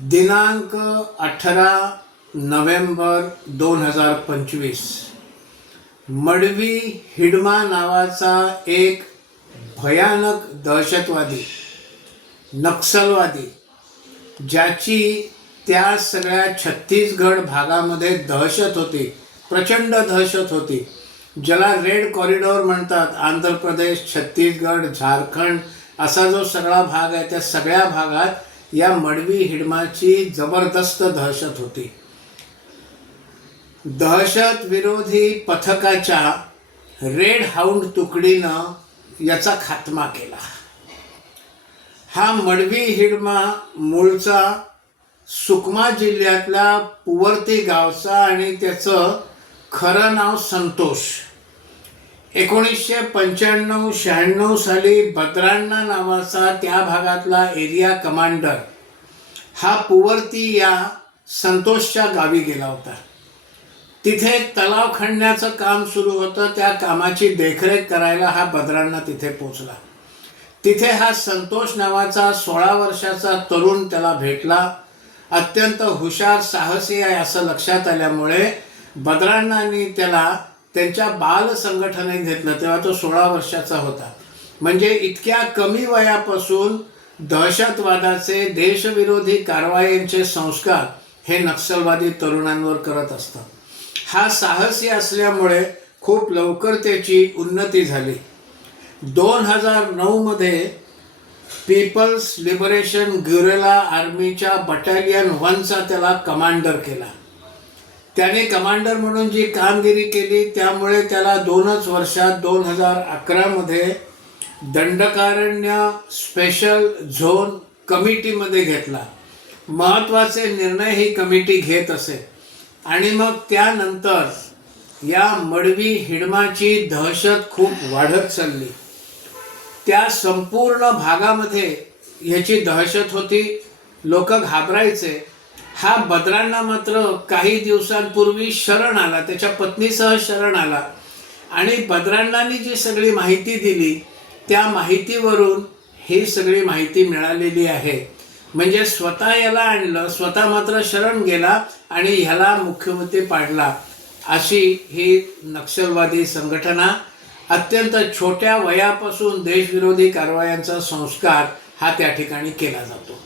दिनांक 18 नोव्हेंबर 2025 मडवी हिडमा नावाचा एक भयानक दहशतवादी नक्षलवादी, ज्याची त्या सगळ्या छत्तीसगड भागामध्ये दहशत होती, प्रचंड दहशत होती, ज्याला रेड कॉरिडॉर म्हणतात. आंध्र प्रदेश, छत्तीसगड, झारखंड असा जो सगळा भाग आहे, त्या सगळ्या भागात या मडवी हिडमाची जबरदस्त दहशत होती. दहशत विरोधी पथकाच्या रेड हाऊंड तुकडीनं याचा खात्मा केला. हा मडवी हिडमा मूळचा सुकमा जिल्ह्यातल्या पुवर्ती गावचा आणि त्याचं खरं नाव संतोष. 1995-96 साली बद्रांना नावाचा त्या भागातला एरिया कमांडर हा पुवर्ती या संतोषच्या गावी गेला होता. तिथे एक तलाव खणण्याचं काम सुरू होतं. त्या कामाची देखरेख करायला हा बद्रांना तिथे पोचला. तिथे हा संतोष नावाचा 16 वर्षाचा तरुण त्याला भेटला. अत्यंत हुशार, साहसी आहे असं लक्षात आल्यामुळे बद्रांनांनी त्याला त्यांच्या बाल संघटनेत घेतलं. तेव्हा तो 16 वर्षाचा होता. म्हणजे इतक्या कमी वयापासून दहशतवादाचे, देशविरोधी कारवायांचे संस्कार हे नक्षलवादी तरुणांवर करत असतात. हा साहसी असल्यामुळे खूप लवकर त्याची उन्नती झाली. 2009 मध्ये पीपल्स लिबरेशन ग्युरेला आर्मीच्या बटालियन 1चा त्याला कमांडर केला. त्याने कमांडर म्हणून जी कामगिरी केली त्यामुळे त्याला 2च वर्षात 2011 मध्ये दंडकारण्य स्पेशल झोन कमिटीमध्ये घेतला. महत्त्वाचे निर्णय ही कमिटी घेत असे. आणि मग त्यानंतर या मडवी हिडमाची दहशत खूप वाढत चालली. त्या संपूर्ण भागामध्ये ह्याची दहशत होती. लोक घाबरायचे. हा बद्रांना मात्र काही दिवसांपूर्वी शरण आला, त्याच्या पत्नीसह शरण आला. आणि बद्रांनांनी जी सगळी माहिती दिली त्या माहितीवरून ही सगळी माहिती मिळालेली आहे. म्हणजे स्वतः याला आणलं, स्वतः मात्र शरण गेला आणि ह्याला मुख्यमंत्री पाडला. अशी ही नक्षलवादी संघटना. अत्यंत छोट्या वयापासून देशविरोधी कारवायांचा संस्कार हा त्या ठिकाणी केला जातो.